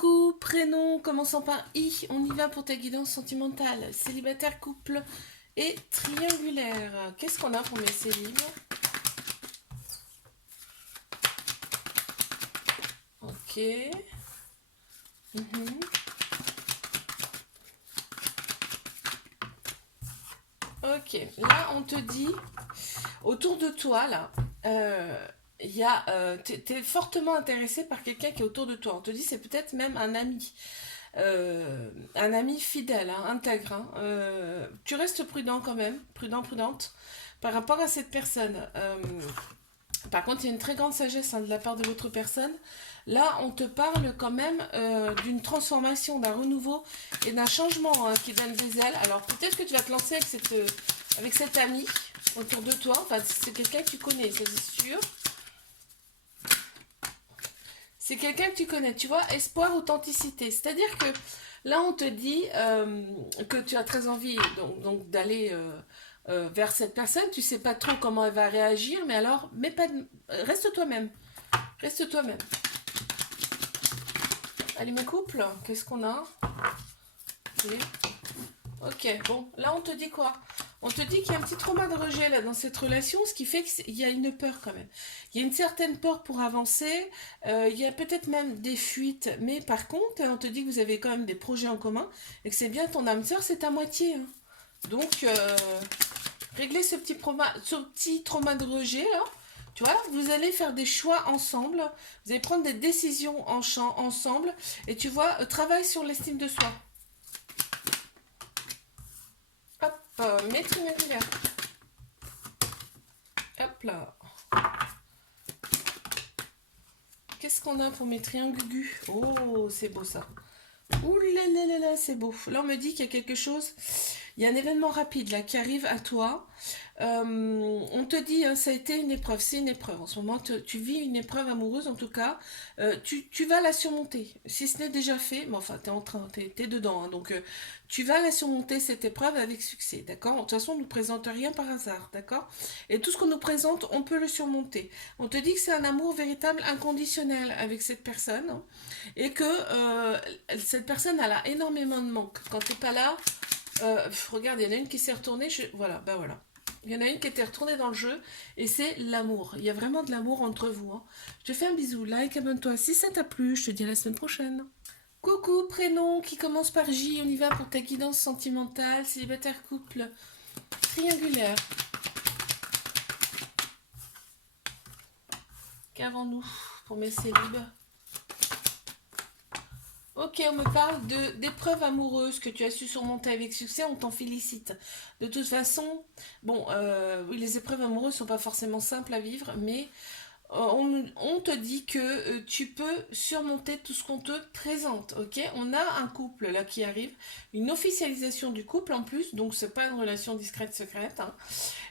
Coucou, prénom commençant par I, on y va pour ta guidance sentimentale. Célibataire, couple et triangulaire. Qu'est-ce qu'on a pour mes célibes? Ok. Mhm. Ok, là on te dit, autour de toi, là, t'es fortement intéressé par quelqu'un qui est autour de toi. On te dit c'est peut-être même un ami fidèle, hein, intègre. Hein. Tu restes prudent quand même, prudente, par rapport à cette personne. Par contre, il y a une très grande sagesse, hein, de la part de votre personne. Là, on te parle quand même d'une transformation, d'un renouveau et d'un changement, hein, qui donne des ailes. Alors, peut-être que tu vas te lancer avec cet ami autour de toi. Enfin, c'est quelqu'un que tu connais, ça c'est sûr. C'est quelqu'un que tu connais, tu vois, espoir, authenticité. C'est-à-dire que là, on te dit que tu as très envie donc d'aller vers cette personne. Tu sais pas trop comment elle va réagir, mais alors, reste toi-même. Reste toi-même. Allez, mes couples, qu'est-ce qu'on a? Ok. Ok, bon, là on te dit quoi? On te dit qu'il y a un petit trauma de rejet là dans cette relation, ce qui fait qu'il y a une peur quand même. Il y a une certaine peur pour avancer, il y a peut-être même des fuites, mais par contre, on te dit que vous avez quand même des projets en commun et que c'est bien ton âme sœur, c'est à moitié. Hein. Donc, régler ce petit trauma de rejet là. Tu vois, vous allez faire des choix ensemble, vous allez prendre des décisions ensemble, et tu vois, travaille sur l'estime de soi. Hop, maîtrise angulaire. Hop là. Qu'est-ce qu'on a pour mes triangugus? Oh, c'est beau ça. Ouh là là là là, c'est beau. Là, on me dit qu'il y a quelque chose. Il y a un événement rapide là qui arrive à toi. On te dit, hein, ça a été une épreuve, c'est une épreuve. En ce moment, tu vis une épreuve amoureuse, en tout cas. Tu vas la surmonter. Si ce n'est déjà fait, mais enfin, t'es dedans. Hein, donc, tu vas la surmonter, cette épreuve, avec succès. D'accord? De toute façon, on ne nous présente rien par hasard. D'accord? Et tout ce qu'on nous présente, on peut le surmonter. On te dit que c'est un amour véritable, inconditionnel avec cette personne. Hein, et que cette personne, elle a énormément de manque. Quand tu n'es pas là, regarde, il y en a une qui s'est retournée. Voilà, ben voilà. Il y en a une qui était retournée dans le jeu et c'est l'amour. Il y a vraiment de l'amour entre vous. Hein. Je te fais un bisou, like, abonne-toi si ça t'a plu. Je te dis à la semaine prochaine. Coucou, prénom qui commence par J. On y va pour ta guidance sentimentale, célibataire, couple, triangulaire. Qu'avons-nous pour mes célibes? Ok, on me parle d'épreuves amoureuses que tu as su surmonter avec succès, on t'en félicite. De toute façon, bon, oui, les épreuves amoureuses sont pas forcément simples à vivre, mais on te dit que tu peux surmonter tout ce qu'on te présente, ok? On a un couple là qui arrive, une officialisation du couple en plus, donc c'est pas une relation discrète secrète, hein,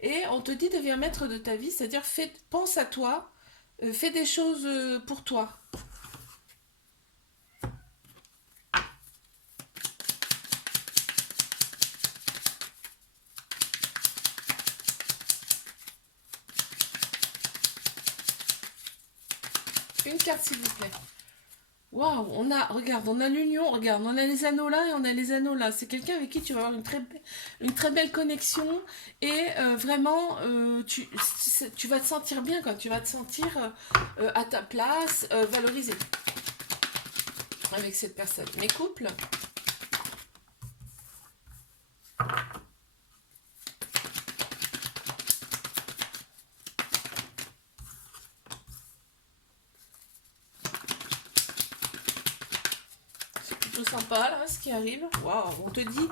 et on te dit deviens maître de ta vie, c'est-à-dire pense à toi, fais des choses pour toi. Une carte s'il vous plaît. Waouh, regarde, on a l'union, regarde, on a les anneaux là et on a les anneaux là. C'est quelqu'un avec qui tu vas avoir une très belle connexion et vraiment, tu vas te sentir bien, quoi. Tu vas te sentir à ta place, valorisé avec cette personne. Mes couples, c'est plutôt sympa là, ce qui arrive. Waouh, on te dit,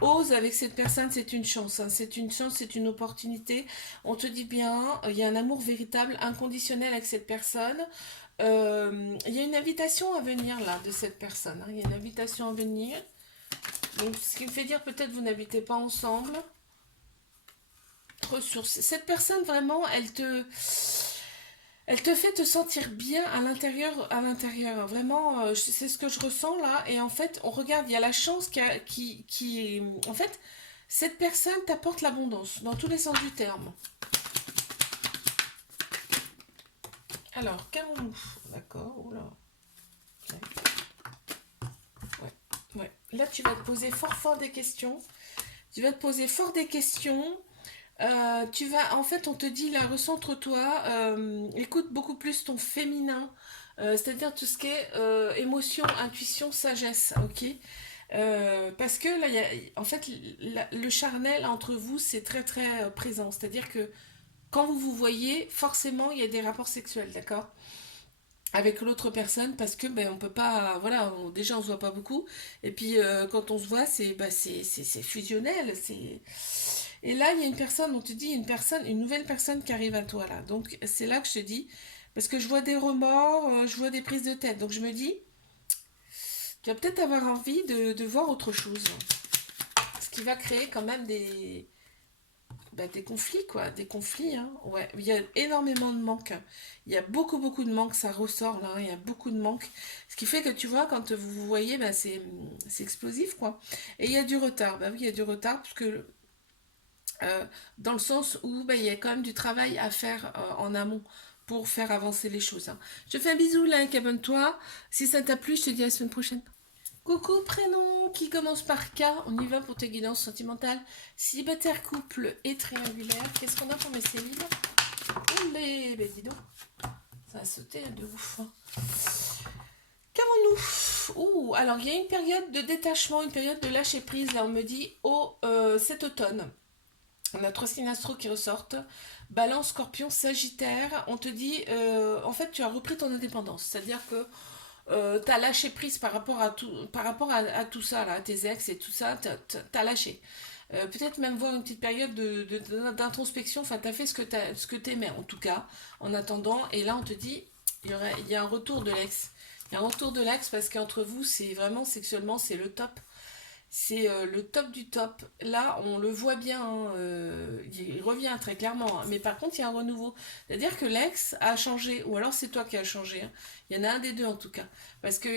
ose avec cette personne, c'est une chance. Hein. C'est une chance, c'est une opportunité. On te dit bien, il y a un amour véritable, inconditionnel avec cette personne. Il y a une invitation à venir là de cette personne. Hein. Il y a une invitation à venir. Donc, ce qui me fait dire peut-être vous n'habitez pas ensemble. Ressources. Cette personne vraiment, elle te fait te sentir bien à l'intérieur, à l'intérieur. Vraiment, c'est ce que je ressens là. Et en fait, on regarde, il y a la chance en fait, cette personne t'apporte l'abondance dans tous les sens du terme. Alors, qu'avons-nous? D'accord, oula. Okay. Ouais. Là, tu vas te poser fort des questions. Tu vas te poser fort des questions. Tu vas, en fait, on te dit là, recentre-toi, écoute beaucoup plus ton féminin, c'est-à-dire tout ce qui est émotion, intuition, sagesse, ok? Parce que là, en fait, le charnel entre vous, c'est très présent. C'est-à-dire que quand vous vous voyez, forcément, il y a des rapports sexuels, d'accord? Avec l'autre personne, parce que ben on peut pas, voilà, déjà on se voit pas beaucoup, et puis quand on se voit, c'est bah, c'est fusionnel, c'est et là il y a une personne, on te dit une personne, une nouvelle personne qui arrive à toi là, donc c'est là que je te dis, parce que je vois des remords, je vois des prises de tête, donc je me dis, tu vas peut-être avoir envie de voir autre chose, ce qui va créer quand même des conflits, quoi, des conflits, hein. Ouais, il y a énormément de manques. Il y a beaucoup de manques, ça ressort là, hein. Il y a beaucoup de manques. Ce qui fait que tu vois, quand vous vous voyez, bah, c'est explosif, quoi. Et il y a du retard, bah oui, il y a du retard, parce que dans le sens où bah, il y a quand même du travail à faire en amont pour faire avancer les choses, hein. Je te fais un bisou là, abonne-toi. Si ça t'a plu, je te dis à la semaine prochaine. Coucou, prénom qui commence par K. On y va pour tes guidances sentimentales. Célibataire, couple et triangulaire. Qu'est-ce qu'on a pour mes cellules? Oulé, ben dis donc. Ça a sauté de ouf, hein. Qu'avons-nous? Ouh, alors il y a une période de détachement, une période de lâcher prise. Là, on me dit, cet automne. On a trois signes astro qui ressortent. Balance, Scorpion, Sagittaire. On te dit, en fait, tu as repris ton indépendance. C'est-à-dire que t'as lâché prise par rapport à tout ça, là, à tes ex et tout ça, t'as lâché. Peut-être même voir une petite période d'introspection, enfin, t'as fait ce que t'aimais, en tout cas, en attendant, et là, on te dit, il y a un retour de l'ex. Il y a un retour de l'ex parce qu'entre vous, c'est vraiment sexuellement, c'est le top. C'est le top du top. Là, on le voit bien, hein, il revient très clairement, hein. Mais par contre, il y a un renouveau. C'est-à-dire que l'ex a changé, ou alors c'est toi qui as changé, hein. Il y en a un des deux en tout cas. Parce que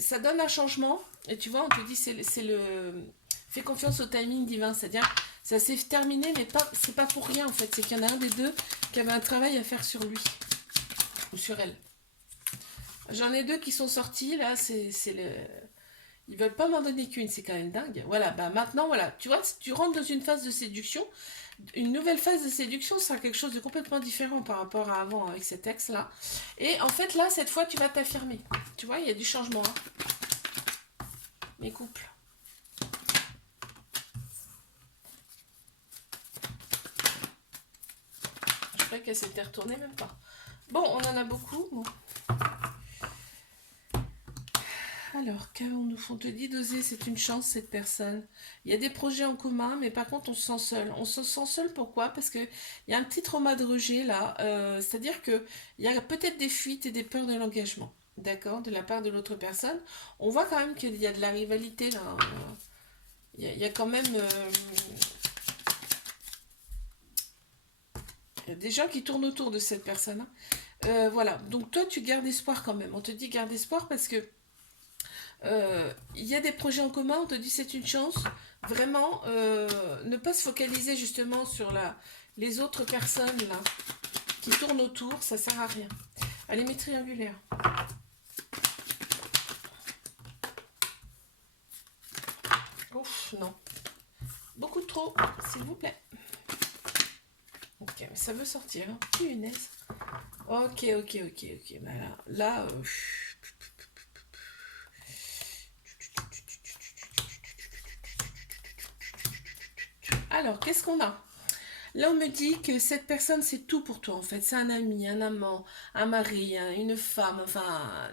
ça donne un changement, et tu vois, on te dit, c'est le. Fais confiance au timing divin. C'est-à-dire, ça s'est terminé, mais c'est pas pour rien en fait. C'est qu'il y en a un des deux qui avait un travail à faire sur lui, ou sur elle. J'en ai deux qui sont sortis, là, c'est le. Ils veulent pas m'en donner qu'une, c'est quand même dingue. Voilà, bah maintenant, voilà, tu vois, si tu rentres dans une phase de séduction, une nouvelle phase de séduction sera quelque chose de complètement différent par rapport à avant avec cet ex-là. Et en fait, là, cette fois, tu vas t'affirmer. Tu vois, il y a du changement, hein. Mes couples. Je croyais qu'elle s'était retournée, même pas. Bon, on en a beaucoup. Bon. Alors, qu'avons-nous? On te dit d'oser, c'est une chance, cette personne. Il y a des projets en commun, mais par contre, on se sent seul. On se sent seul, pourquoi? Parce qu'il y a un petit trauma de rejet, là. C'est-à-dire qu'il y a peut-être des fuites et des peurs de l'engagement. D'accord? De la part de l'autre personne. On voit quand même qu'il y a de la rivalité, là. Il y a quand même il y a des gens qui tournent autour de cette personne, hein. Voilà. Donc, toi, tu gardes espoir quand même. On te dit garde espoir parce que il y a des projets en commun, on te dit c'est une chance. Vraiment, ne pas se focaliser justement sur les autres personnes là qui tournent autour, ça sert à rien. Allez, mes triangulaires. Ouf, non. Beaucoup trop, s'il vous plaît. Ok, mais ça veut sortir, hein. Punaise. Ok. Bah là, alors, qu'est-ce qu'on a? Là, on me dit que cette personne, c'est tout pour toi, en fait. C'est un ami, un amant, un mari, une femme. Enfin,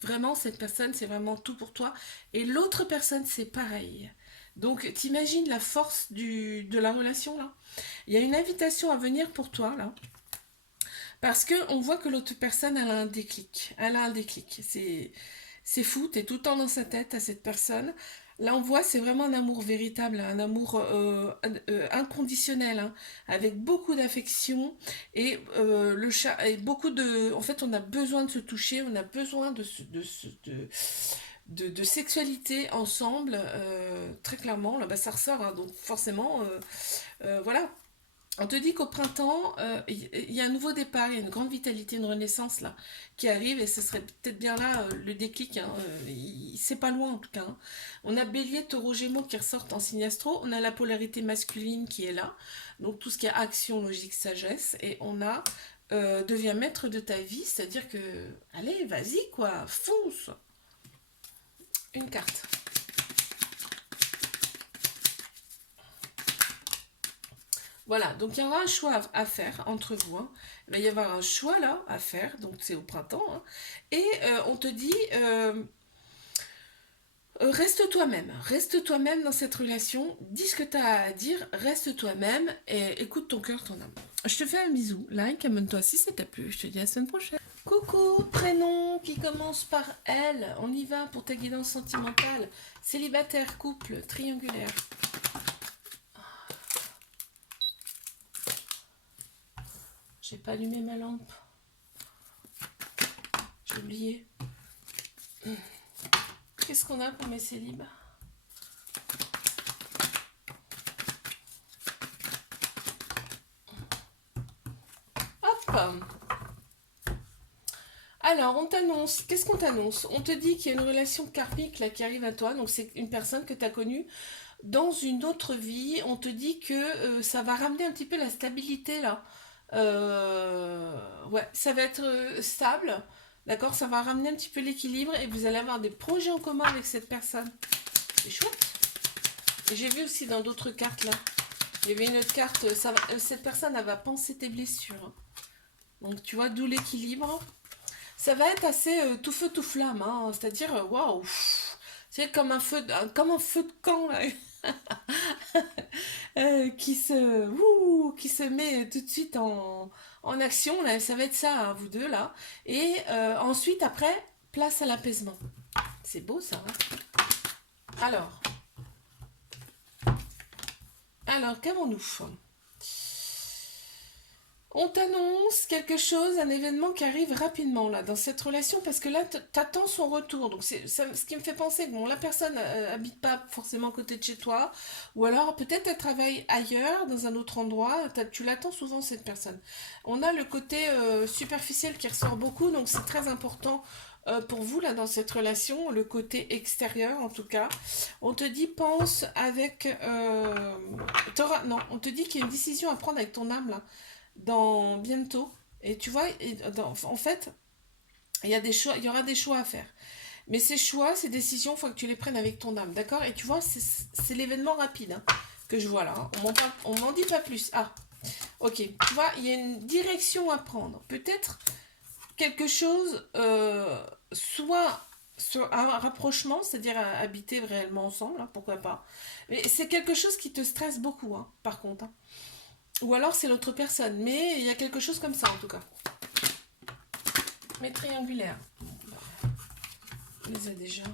vraiment, cette personne, c'est vraiment tout pour toi. Et l'autre personne, c'est pareil. Donc, t'imagines la force de la relation, là? Il y a une invitation à venir pour toi, là. Parce que on voit que l'autre personne, elle a un déclic. Elle a un déclic. C'est fou, t'es tout le temps dans sa tête à cette personne. Là, on voit, c'est vraiment un amour véritable, un amour inconditionnel, hein, avec beaucoup d'affection et le chat et beaucoup de. En fait, on a besoin de se toucher, on a besoin de sexualité ensemble, très clairement. Là, bah, ça ressort, hein, donc forcément, voilà. On te dit qu'au printemps, il y a un nouveau départ, il y a une grande vitalité, une renaissance là qui arrive et ce serait peut-être bien là le déclic. Hein, c'est pas loin en tout cas. Hein. On a Bélier, Taureau, Gémeaux qui ressortent en signe astro. On a la polarité masculine qui est là. Donc tout ce qui est action, logique, sagesse. Et on a deviens maître de ta vie, c'est-à-dire que allez, vas-y quoi, fonce. Une carte. Voilà, donc il y aura un choix à faire entre vous. Hein. Il va y avoir un choix là à faire, donc c'est au printemps. Hein. Et on te dit, reste toi-même dans cette relation, dis ce que tu as à dire, reste toi-même et écoute ton cœur, ton âme. Je te fais un bisou, like, abonne-toi si ça t'a plu, je te dis à la semaine prochaine. Coucou, prénom qui commence par L, on y va pour ta guidance sentimentale, célibataire, couple, triangulaire. J'ai pas allumé ma lampe. J'ai oublié. Qu'est-ce qu'on a pour mes célibes? Hop. Alors, on t'annonce. Qu'est-ce qu'on t'annonce? On te dit qu'il y a une relation karmique là qui arrive à toi. Donc, c'est une personne que tu as connue dans une autre vie. On te dit que ça va ramener un petit peu la stabilité là. Ouais, ça va être stable. D'accord? Ça va ramener un petit peu l'équilibre et vous allez avoir des projets en commun avec cette personne. C'est chouette. Et j'ai vu aussi dans d'autres cartes là. Il y avait une autre carte. Cette personne, elle va penser tes blessures. Donc, tu vois, d'où l'équilibre. Ça va être assez tout feu tout flamme, hein, c'est-à-dire waouh, c'est comme un feu, comme un feu de camp là, qui se met tout de suite en action. Là, ça va être ça, hein, vous deux là. Et ensuite après, place à l'apaisement. C'est beau ça. Hein. Alors qu'avons-nous? On t'annonce quelque chose, un événement qui arrive rapidement là dans cette relation parce que là t'attends son retour. Donc c'est ce qui me fait penser que bon la personne habite pas forcément à côté de chez toi ou alors peut-être elle travaille ailleurs dans un autre endroit. Tu l'attends souvent cette personne. On a le côté superficiel qui ressort beaucoup donc c'est très important pour vous là dans cette relation, le côté extérieur en tout cas. On te dit pense avec non, on te dit qu'il y a une décision à prendre avec ton âme là dans bientôt. Et tu vois, en fait, il y a des choix, il y aura des choix à faire. Mais ces choix, ces décisions, il faut que tu les prennes avec ton âme, d'accord? Et tu vois, c'est l'événement rapide hein, que je vois là. Hein. On m'en dit pas plus. Ah, ok. Tu vois, il y a une direction à prendre. Peut-être quelque chose, soit sur un rapprochement, c'est-à-dire habiter réellement ensemble, hein, pourquoi pas. Mais c'est quelque chose qui te stresse beaucoup, hein, par contre. Hein. Ou alors c'est l'autre personne. Mais il y a quelque chose comme ça en tout cas. Mais triangulaire. On les a déjà.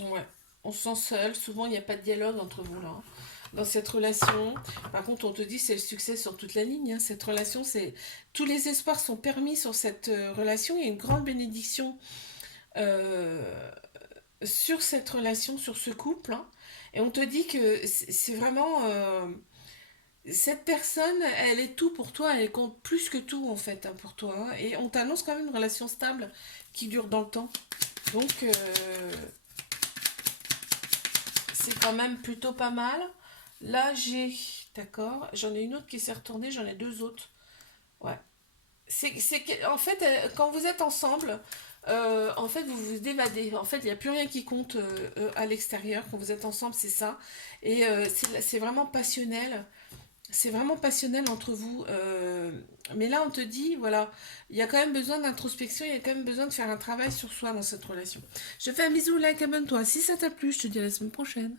Ouais. On se sent seul. Souvent il n'y a pas de dialogue entre vous là. Hein. Dans cette relation. Par contre on te dit c'est le succès sur toute la ligne. Hein. Cette relation c'est... Tous les espoirs sont permis sur cette relation. Il y a une grande bénédiction sur cette relation, sur ce couple. Hein. Et on te dit que c'est vraiment... cette personne, elle est tout pour toi, elle compte plus que tout en fait hein, pour toi. Hein. Et on t'annonce quand même une relation stable qui dure dans le temps. Donc c'est quand même plutôt pas mal. Là j'ai, d'accord, j'en ai une autre qui s'est retournée, j'en ai deux autres. Ouais. En fait, quand vous êtes ensemble, en fait, vous vous évadez. En fait, il n'y a plus rien qui compte à l'extérieur. Quand vous êtes ensemble, c'est ça. Et c'est vraiment passionnel. C'est vraiment passionnel entre vous. Mais là, on te dit, voilà, il y a quand même besoin d'introspection, il y a quand même besoin de faire un travail sur soi dans cette relation. Je te fais un bisou, like, abonne-toi. Si ça t'a plu, je te dis à la semaine prochaine.